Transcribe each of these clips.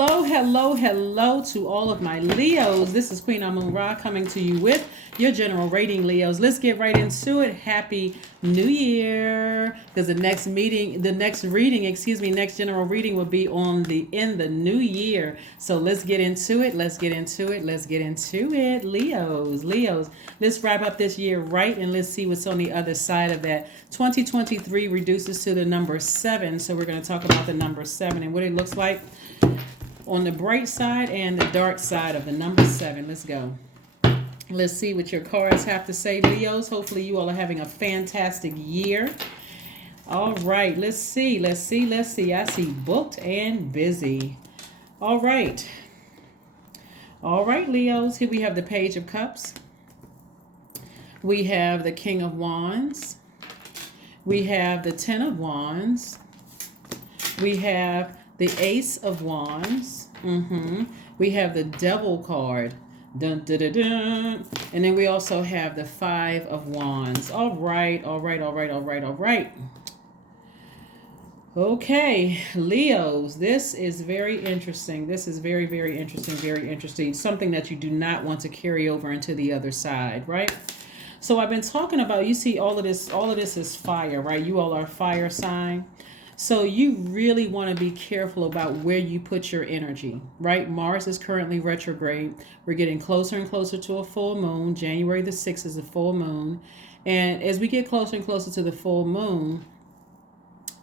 Hello to all of my Leos. This is Queen Amun Ra coming to you with your general rating, Leos. Let's get right into it. Happy New Year. Because next general reading will be in the new year. So let's get into it. Leos. Let's wrap up this year right and let's see what's on the other side of that. 2023 reduces to the number 7. So we're going to talk about the number 7 and what it looks like on the bright side and the dark side of the number 7. Let's go. Let's see what your cards have to say, Leos. Hopefully you all are having a fantastic year. All right, let's see. I see booked and busy. All right, Leos. Here we have the Page of Cups. We have the King of Wands. We have the Ten of Wands. We have the Ace of Wands. We have the Devil card. Dun, dun, dun, dun. And then we also have the Five of Wands. All right. Okay, Leos, this is very interesting. This is very, very interesting. Something that you do not want to carry over into the other side, right? So I've been talking about, you see all of this is fire, right? You all are fire sign. So you really want to be careful about where you put your energy, right? Mars is currently retrograde. We're getting closer and closer to a full moon. January the 6th is a full moon. And as we get closer and closer to the full moon,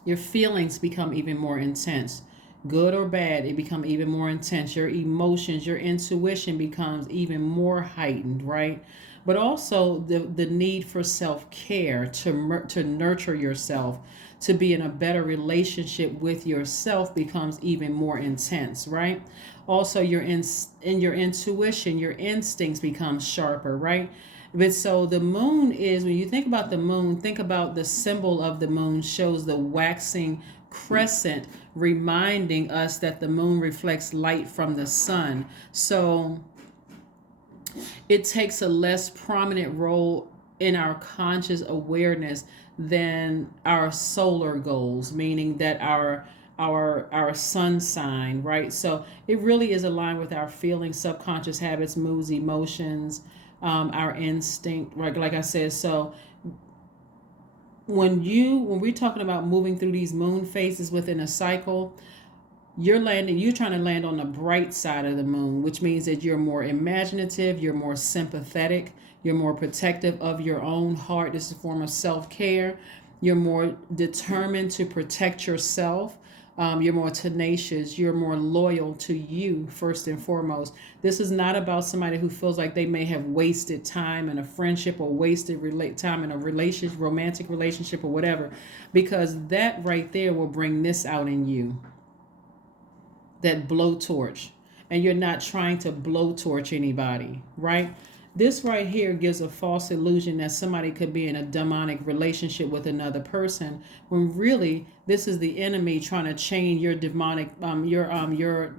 your feelings become even more intense. Good or bad, it becomes even more intense. Your emotions, your intuition becomes even more heightened, right? But also the need for self-care, to nurture yourself, to be in a better relationship with yourself becomes even more intense, right? Also, in your intuition, your instincts become sharper, right? But so the moon is, when you think about the moon, think about the symbol of the moon shows the waxing crescent, reminding us that the moon reflects light from the sun. So it takes a less prominent role in our conscious awareness than our solar goals, meaning that our sun sign, right? So it really is aligned with our feelings, subconscious habits, moods, emotions, our instinct, right? Like I said, so when we're talking about moving through these moon phases within a cycle, you're trying to land on the bright side of the moon, which means that you're more imaginative, you're more sympathetic, you're more protective of your own heart. This is a form of self-care. You're more determined to protect yourself. You're more tenacious. You're more loyal to you, first and foremost. This is not about somebody who feels like they may have wasted time in a friendship or wasted time in a relationship, romantic relationship or whatever, because that right there will bring this out in you, that blowtorch. And you're not trying to blowtorch anybody, right? This right here gives a false illusion that somebody could be in a demonic relationship with another person, when really this is the enemy trying to chain your demonic, your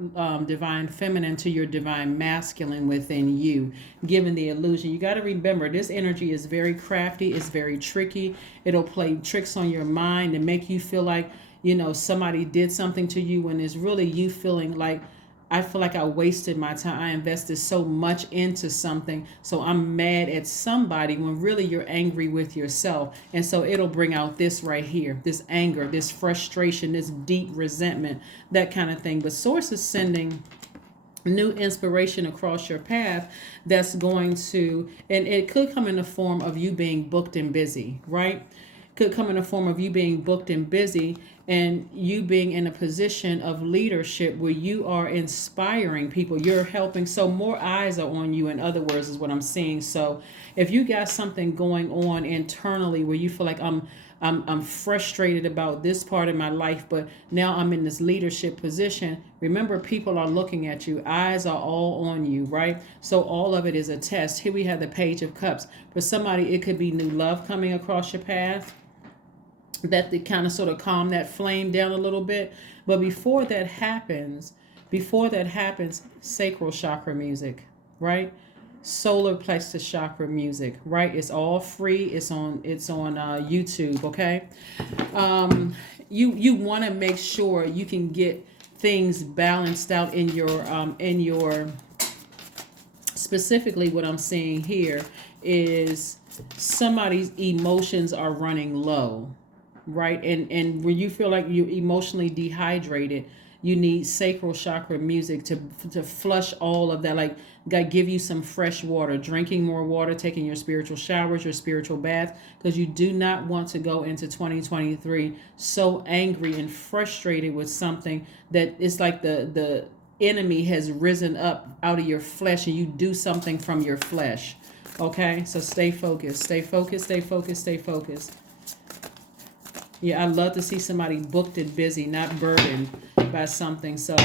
divine feminine to your divine masculine within you, given the illusion. You got to remember, this energy is very crafty. It's very tricky. It'll play tricks on your mind and make you feel like, somebody did something to you, when it's really you feeling like, I feel like I wasted my time. I invested so much into something, so I'm mad at somebody, when really you're angry with yourself. And so it'll bring out this right here, this anger, this frustration, this deep resentment, that kind of thing. But Source is sending new inspiration across your path that's going to, and it could come in the form of you being booked and busy, right? Could come in the form of you being booked and busy, and you being in a position of leadership where you are inspiring people. You're helping. So more eyes are on you, in other words, is what I'm seeing. So if you got something going on internally where you feel like I'm frustrated about this part of my life, but now I'm in this leadership position. Remember, people are looking at you. Eyes are all on you, right? So all of it is a test. Here we have the Page of Cups. For somebody, it could be new love coming across your path, that they kind of sort of calm that flame down a little bit. But before that happens, sacral chakra music, right? Solar plexus chakra music, right? It's all free. It's on YouTube, okay? You want to make sure you can get things balanced out in your specifically what I'm seeing here is somebody's emotions are running low, right? And when you feel like you're emotionally dehydrated, you need sacral chakra music to flush all of that. Like, God, give you some fresh water, drinking more water, taking your spiritual showers, your spiritual bath, because you do not want to go into 2023 so angry and frustrated with something that it's like the enemy has risen up out of your flesh and you do something from your flesh. Okay, so stay focused, stay focused, stay focused, stay focused. Yeah, I love to see somebody booked and busy, not burdened by something. So,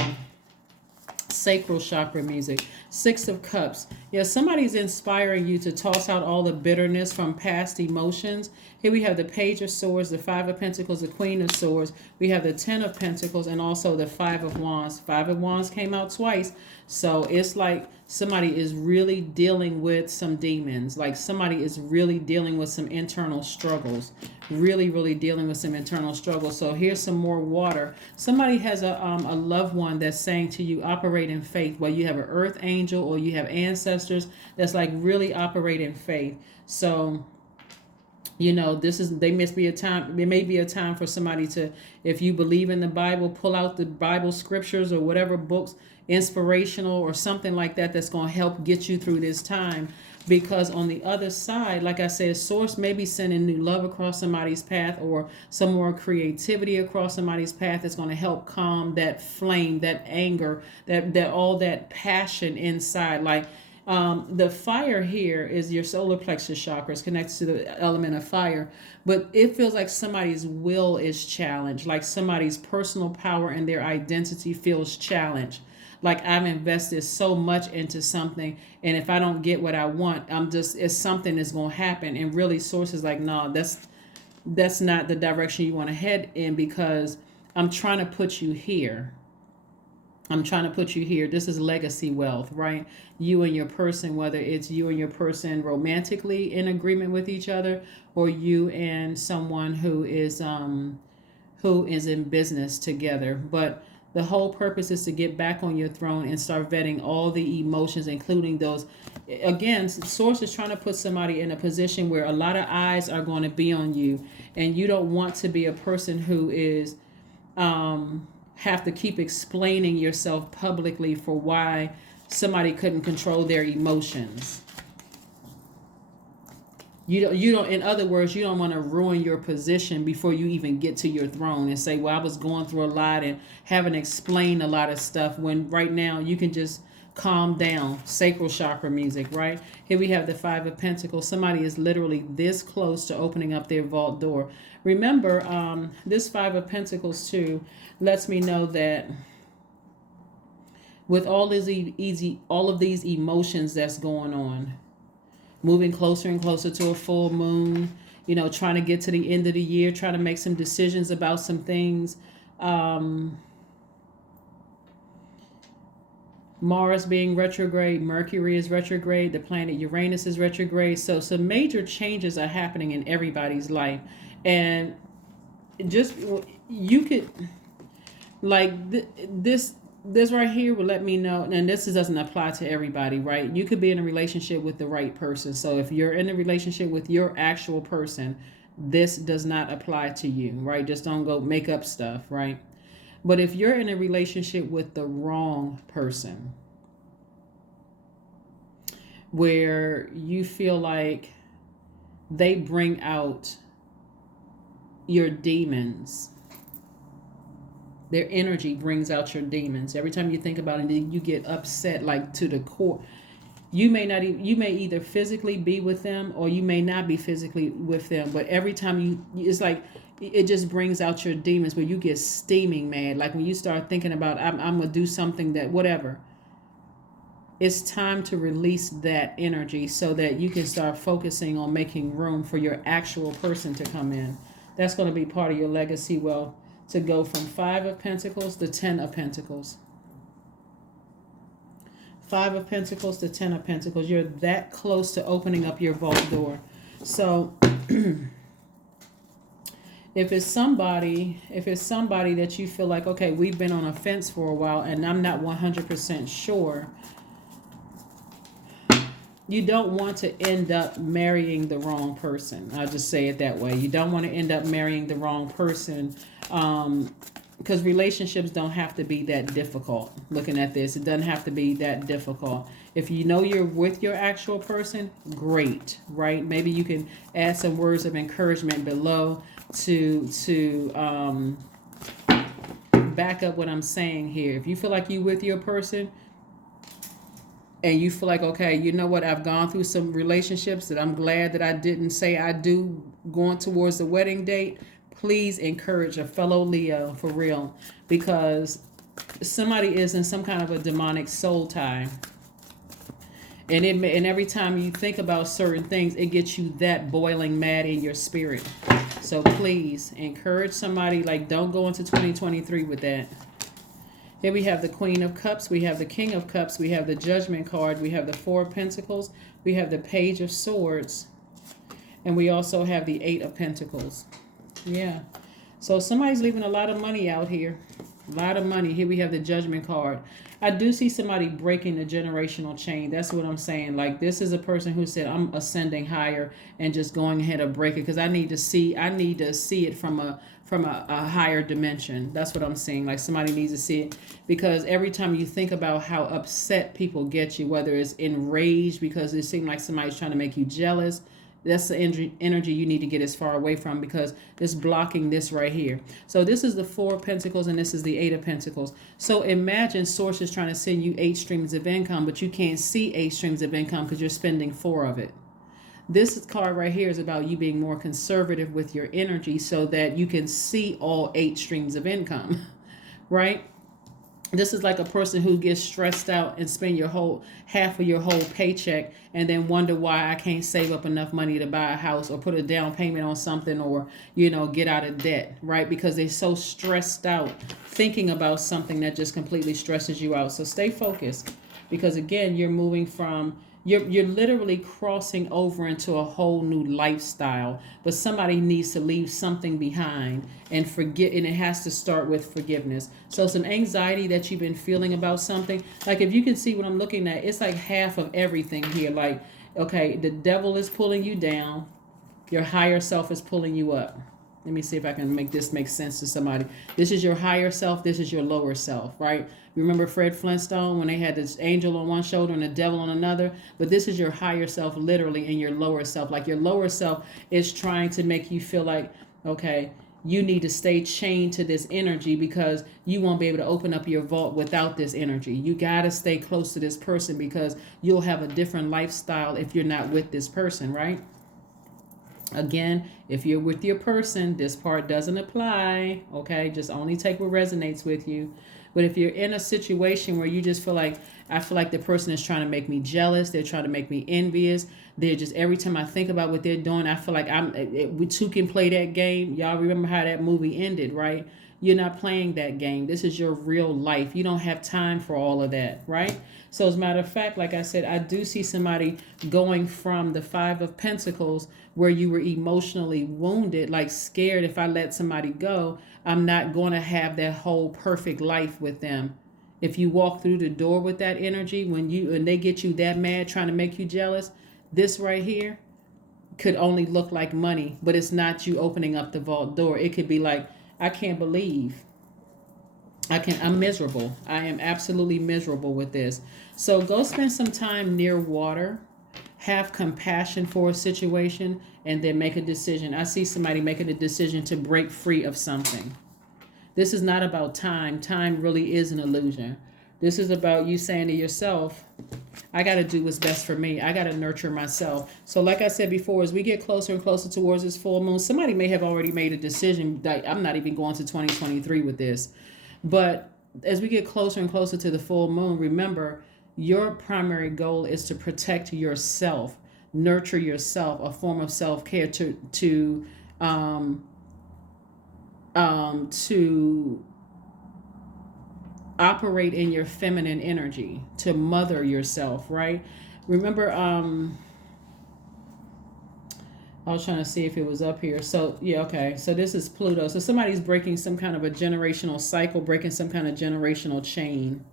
sacral chakra music. Six of Cups. Yeah, somebody's inspiring you to toss out all the bitterness from past emotions. Here we have the Page of Swords, the Five of Pentacles, the Queen of Swords. We have the Ten of Pentacles and also the Five of Wands. Five of Wands came out twice. So it's like somebody is really dealing with some demons. Like somebody is really dealing with some internal struggles. Really dealing with some internal struggles. So here's some more water. Somebody has a loved one that's saying to you, operate in faith. Well, you have an earth angel or you have ancestors that's like really operate in faith. So, you know, there must be a time, there may be a time for somebody to, if you believe in the Bible, pull out the Bible scriptures or whatever books, inspirational or something like that, that's going to help get you through this time. Because on the other side, like I said, source may be sending new love across somebody's path or some more creativity across somebody's path that's going to help calm that flame, that anger, that all that passion inside. Like the fire here is your solar plexus chakra. It's connected to the element of fire. But it feels like somebody's will is challenged, like somebody's personal power and their identity feels challenged. Like I've invested so much into something, and if I don't get what I want, it's something that's going to happen. And really, source is like, no, that's not the direction you want to head in, because I'm trying to put you here. I'm trying to put you here. This is legacy wealth, right? You and your person, whether it's you and your person romantically in agreement with each other, or you and someone who is in business together. But the whole purpose is to get back on your throne and start vetting all the emotions, including those. Again, source is trying to put somebody in a position where a lot of eyes are going to be on you, and you don't want to be a person who is have to keep explaining yourself publicly for why somebody couldn't control their emotions. You don't, in other words, you don't want to ruin your position before you even get to your throne and say, well, I was going through a lot and having to explain a lot of stuff, when right now you can just calm down. Sacral chakra music, right? Here we have the Five of Pentacles. Somebody is literally this close to opening up their vault door. Remember, this Five of Pentacles too lets me know that with all of these emotions that's going on, moving closer and closer to a full moon, you know, trying to get to the end of the year, trying to make some decisions about some things. Mars being retrograde, Mercury is retrograde, the planet Uranus is retrograde. So some major changes are happening in everybody's life. And just, you could, like, this right here will let me know, and this doesn't apply to everybody, right? You could be in a relationship with the right person. So if you're in a relationship with your actual person, this does not apply to you, right? Just don't go make up stuff, right? But if you're in a relationship with the wrong person, where you feel like they bring out your demons, their energy brings out your demons. Every time you think about it, you get upset, like to the core. You may either physically be with them or you may not be physically with them. But every time it's like it just brings out your demons, where you get steaming mad. Like when you start thinking about, I'm gonna do something that whatever. It's time to release that energy so that you can start focusing on making room for your actual person to come in. That's going to be part of your legacy wealth, to go from Five of Pentacles to Ten of Pentacles. Five of Pentacles to Ten of Pentacles. You're that close to opening up your vault door. So if it's somebody that you feel like, okay, we've been on a fence for a while and I'm not 100% sure, you don't want to end up marrying the wrong person. I'll just say it that way. You don't want to end up marrying the wrong person, because relationships don't have to be that difficult. Looking at this, it doesn't have to be that difficult. If you know you're with your actual person, great, right? Maybe you can add some words of encouragement below to back up what I'm saying here. If you feel like you with your person, and you feel like, okay, you know what, I've gone through some relationships that I'm glad that I didn't say I do going towards the wedding date, please encourage a fellow Leo for real, because somebody is in some kind of a demonic soul tie. And every time you think about certain things, it gets you that boiling mad in your spirit. So please encourage somebody. Like, don't go into 2023 with that. Here we have the Queen of Cups, we have the King of Cups, we have the Judgment card, we have the Four of Pentacles, we have the Page of Swords, and we also have the Eight of Pentacles. Yeah. So somebody's leaving a lot of money out here. A lot of money. Here we have the Judgment card. I do see somebody breaking the generational chain. That's what I'm saying. Like, this is a person who said, I'm ascending higher and just going ahead and break it, because I need to see it from a higher dimension. That's what I'm saying. Like, somebody needs to see it, because every time you think about how upset people get you, whether it's enraged because it seems like somebody's trying to make you jealous, that's the energy you need to get as far away from, because it's blocking this right here. So this is the Four of Pentacles and this is the Eight of Pentacles. So imagine Source is trying to send you 8 streams of income, but you can't see 8 streams of income because you're spending 4 of it. This card right here is about you being more conservative with your energy so that you can see all 8 streams of income, right? This is like a person who gets stressed out and spend half of your whole paycheck and then wonder why I can't save up enough money to buy a house or put a down payment on something, or, get out of debt, right? Because they're so stressed out thinking about something that just completely stresses you out. So stay focused, because again, you're moving from, you're literally crossing over into a whole new lifestyle, but somebody needs to leave something behind and forget, and it has to start with forgiveness. So some anxiety that you've been feeling about something, like if you can see what I'm looking at, it's like half of everything here. Like, okay, the devil is pulling you down, your higher self is pulling you up. Let me see if I can make this make sense to somebody. This is your higher self. This is your lower self, right? Remember Fred Flintstone when they had this angel on one shoulder and the devil on another? But this is your higher self literally, and your lower self. Like, your lower self is trying to make you feel like, okay, you need to stay chained to this energy because you won't be able to open up your vault without this energy. You got to stay close to this person because you'll have a different lifestyle if you're not with this person, right? Again, if you're with your person, this part doesn't apply, okay? Just only take what resonates with you. But if you're in a situation where you just feel like, I feel like the person is trying to make me jealous, they're trying to make me envious, they're just, every time I think about what they're doing, I feel like we too can play that game. Y'all remember how that movie ended, right? You're not playing that game. This is your real life. You don't have time for all of that, right? So as a matter of fact, like I said, I do see somebody going from the Five of Pentacles where you were emotionally wounded, like scared if I let somebody go, I'm not going to have that whole perfect life with them. If you walk through the door with that energy, when they get you that mad trying to make you jealous, this right here could only look like money, but it's not you opening up the vault door. It could be like, I can't believe I'm miserable. I am absolutely miserable with this. So go spend some time near water, have compassion for a situation, and then make a decision. I see somebody making a decision to break free of something. This is not about time. Time really is an illusion. This is about you saying to yourself, I got to do what's best for me. I got to nurture myself. So like I said before, as we get closer and closer towards this full moon, somebody may have already made a decision that I'm not even going to 2023 with this. But as we get closer and closer to the full moon, remember, your primary goal is to protect yourself, nurture yourself, a form of self-care to operate in your feminine energy, to mother yourself, right? Remember, I was trying to see if it was up here. So, yeah, okay. So this is Pluto. So somebody's breaking some kind of a generational cycle, breaking some kind of generational chain.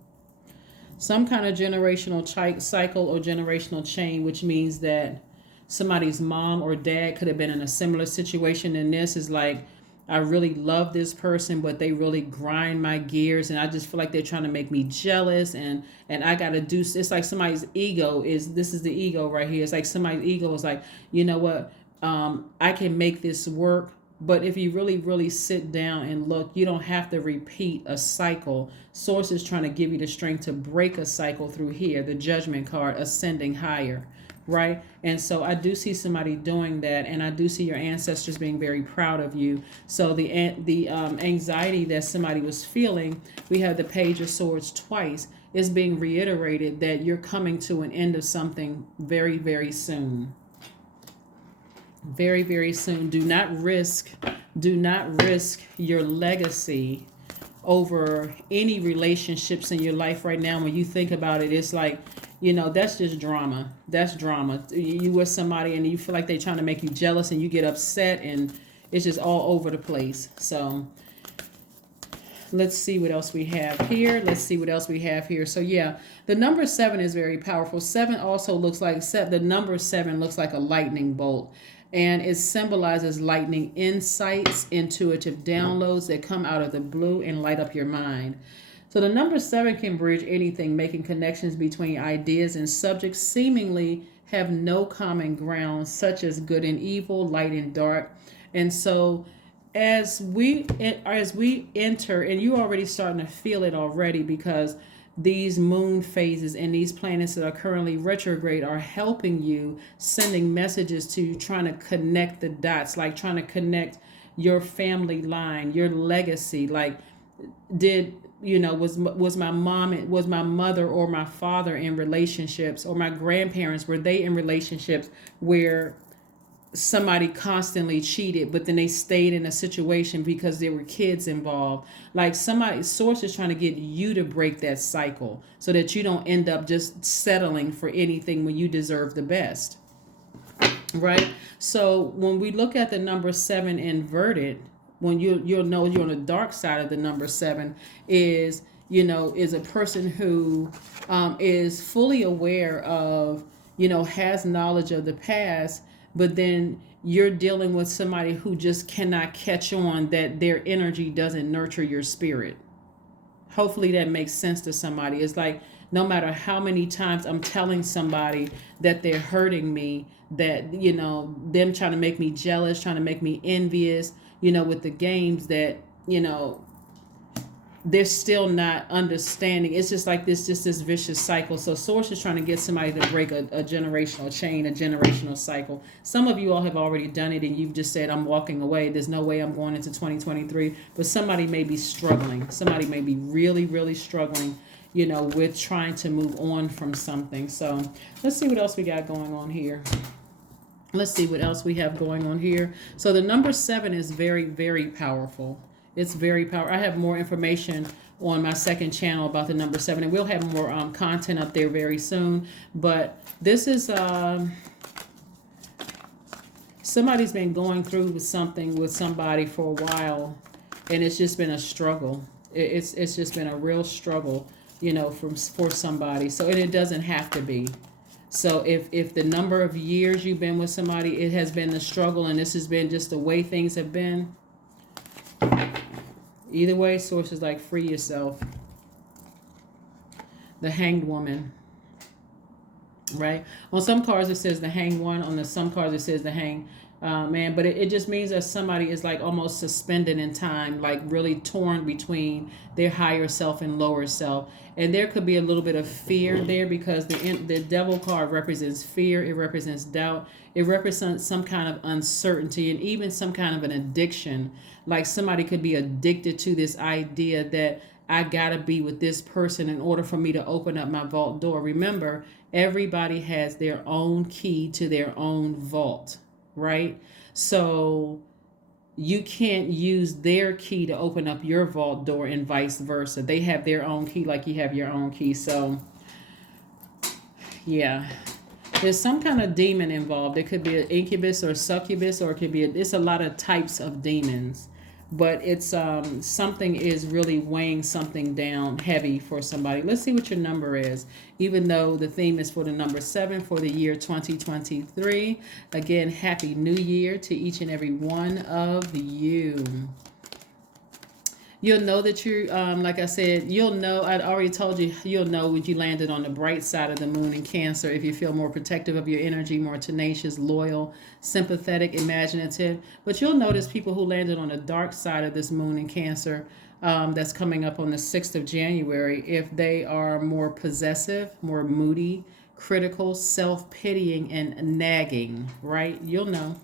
Some kind of generational cycle or generational chain, which means that somebody's mom or dad could have been in a similar situation. And this is like, I really love this person, but they really grind my gears, and I just feel like they're trying to make me jealous, and I gotta do. It's like somebody's ego is. This is the ego right here. It's like somebody's ego is like, you know what? I can make this work. But if you really, really sit down and look, you don't have to repeat a cycle. Source is trying to give you the strength to break a cycle through here, the Judgment card, ascending higher, right? And so I do see somebody doing that, and I do see your ancestors being very proud of you. So the anxiety that somebody was feeling, we have the Page of Swords twice, is being reiterated that you're coming to an end of something very, very soon. Very, very soon. Do not risk your legacy over any relationships in your life right now. When you think about it, it's like, that's just drama. That's drama. You with somebody and you feel like they're trying to make you jealous, and you get upset, and it's just all over the place. So let's see what else we have here. So yeah, the number 7 is very powerful. 7 also looks like, the number 7 looks like a lightning bolt. And it symbolizes lightning insights, intuitive downloads that come out of the blue and light up your mind. So the number 7 can bridge anything, making connections between ideas and subjects seemingly have no common ground, such as good and evil, light and dark. And so as we enter, and you're already starting to feel it already, because these moon phases and these planets that are currently retrograde are helping you, sending messages to you, trying to connect the dots, like trying to connect your family line, your legacy. Like, was my mother or my father in relationships, or my grandparents, were they in relationships where somebody constantly cheated, but then they stayed in a situation because there were kids involved? Like, source is trying to get you to break that cycle so that you don't end up just settling for anything when you deserve the best, right? So when we look at the number 7 inverted, when you'll know you're on the dark side of the number 7 is a person who is fully aware of, has knowledge of the past, but then you're dealing with somebody who just cannot catch on that their energy doesn't nurture your spirit. Hopefully that makes sense to somebody. It's like, no matter how many times I'm telling somebody that they're hurting me, that, them trying to make me jealous, trying to make me envious, with the games, that, they're still not understanding. It's just like this vicious cycle. So source is trying to get somebody to break a generational chain, a generational cycle. Some of you all have already done it, and you've just said, I'm walking away. There's no way I'm going into 2023. But somebody may be struggling. Somebody may be really, really struggling, with trying to move on from something. So let's see what else we got going on here. Let's see what else we have going on here. So the number 7 is very, very powerful. It's very powerful. I have more information on my second channel about the number 7, and we'll have more content up there very soon. But this is somebody's been going through with something with somebody for a while, and it's just been a struggle. It's just been a real struggle, for somebody. So, and it doesn't have to be. So if the number of years you've been with somebody, it has been the struggle, and this has been just the way things have been. Either way, source is like, free yourself. The Hanged Woman, right? On some cards it says the Hanged One. On some cards it says the Hanged Man. But it just means that somebody is like almost suspended in time, like really torn between their higher self and lower self. And there could be a little bit of fear there, because the Devil card represents fear. It represents doubt. It represents some kind of uncertainty, and even some kind of an addiction. Like somebody could be addicted to this idea that I gotta be with this person in order for me to open up my vault door. Remember, everybody has their own key to their own vault, right? So you can't use their key to open up your vault door, and vice versa. They have their own key like you have your own key. So yeah, There's some kind of demon involved. It could be an incubus or succubus, or it could be it's a lot of types of demons. But it's something is really weighing something down heavy for somebody. Let's see what your number is. Even though the theme is for the number 7 for the year 2023. Again, Happy New Year to each and every one of you. You'll know that you're, like I said, you'll know, I'd already told you, you'll know when you landed on the bright side of the moon in Cancer if you feel more protective of your energy, more tenacious, loyal, sympathetic, imaginative. But you'll notice people who landed on the dark side of this moon in Cancer, that's coming up on the 6th of January, if they are more possessive, more moody, critical, self-pitying, and nagging, right? You'll know.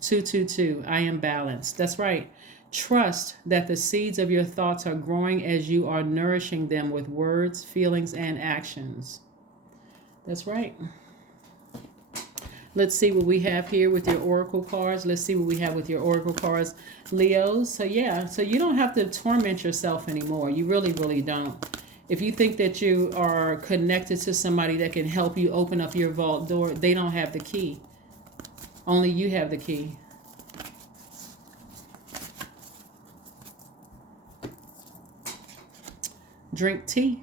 222, I am balanced. That's right. Trust that the seeds of your thoughts are growing as you are nourishing them with words, feelings, and actions. That's right. Let's see what we have here with your oracle cards. Let's see what we have with your oracle cards, Leos. So yeah, so you don't have to torment yourself anymore. You really, really don't. If you think that you are connected to somebody that can help you open up your vault door, they don't have the key. Only you have the key. Drink tea,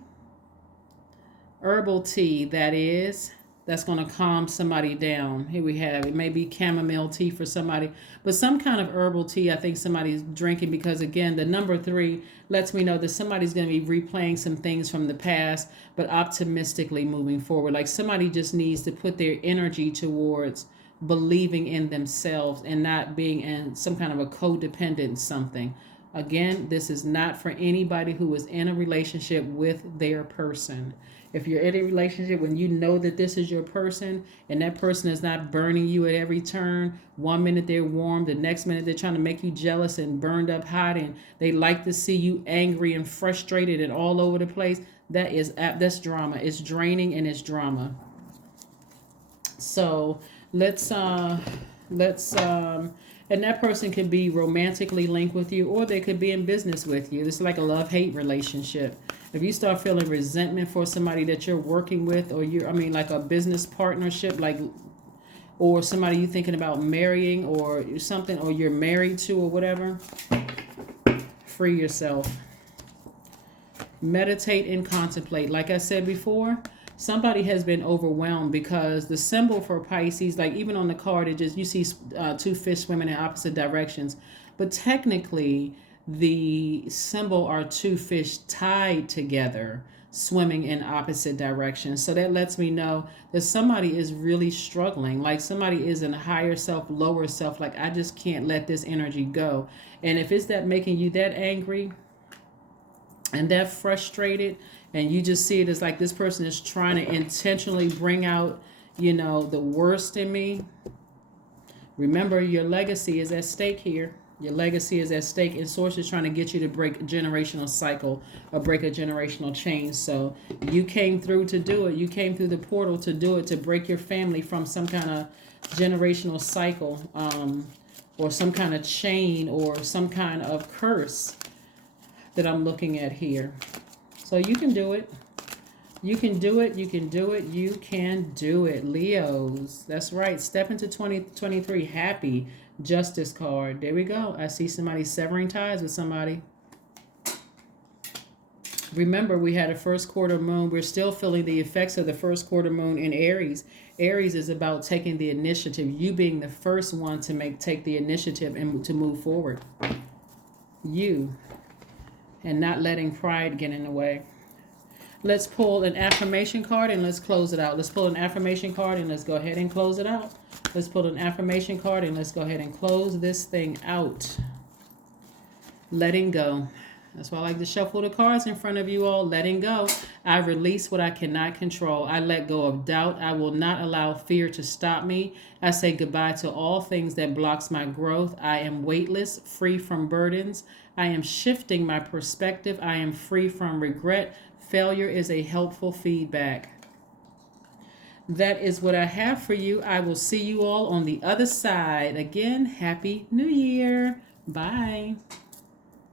herbal tea, that's going to calm somebody down. Here we have, it may be chamomile tea for somebody, but some kind of herbal tea I think somebody's drinking, because again, the number 3 lets me know that somebody's going to be replaying some things from the past, but optimistically moving forward. Like somebody just needs to put their energy towards believing in themselves and not being in some kind of a codependent something. Again, this is not for anybody who is in a relationship with their person. If you're in a relationship when you know that this is your person and that person is not burning you at every turn, 1 minute they're warm, the next minute they're trying to make you jealous and burned up hot, and they like to see you angry and frustrated and all over the place, that's drama. It's draining and it's drama. So and that person could be romantically linked with you, or they could be in business with you. It's like a love-hate relationship. If you start feeling resentment for somebody that you're working with, or like a business partnership, or somebody you're thinking about marrying or something, or you're married to or whatever, free yourself. Meditate and contemplate. Like I said before, somebody has been overwhelmed because the symbol for Pisces, like even on the card, you see 2 fish swimming in opposite directions. But technically, the symbol are 2 fish tied together, swimming in opposite directions. So that lets me know that somebody is really struggling. Like somebody is in higher self, lower self. Like, I just can't let this energy go. And if it's that making you that angry and that frustrated, and you just see it as like this person is trying to intentionally bring out, the worst in me, remember your legacy is at stake here. Your legacy is at stake, and Source is trying to get you to break a generational cycle or break a generational chain. So you came through to do it. You came through the portal to do it, to break your family from some kind of generational cycle, or some kind of chain or some kind of curse that I'm looking at here. So you can do it. You can do it. You can do it. You can do it. Leos. That's right. Step into 2023 happy. Justice card. There we go. I see somebody severing ties with somebody. Remember, we had a first quarter moon. We're still feeling the effects of the first quarter moon in Aries. Aries is about taking the initiative. You being the first one to take the initiative and to move forward. You. And not letting pride get in the way. Let's pull an affirmation card and let's close it out. Let's pull an affirmation card and let's go ahead and close it out. Let's pull an affirmation card and let's go ahead and close this thing out. Letting go. That's why I like to shuffle the cards in front of you all. Letting go. I release what I cannot control. I let go of doubt. I will not allow fear to stop me. I say goodbye to all things that blocks my growth. I am weightless, free from burdens. I am shifting my perspective. I am free from regret. Failure is a helpful feedback. That is what I have for you. I will see you all on the other side. Again, Happy New Year. Bye.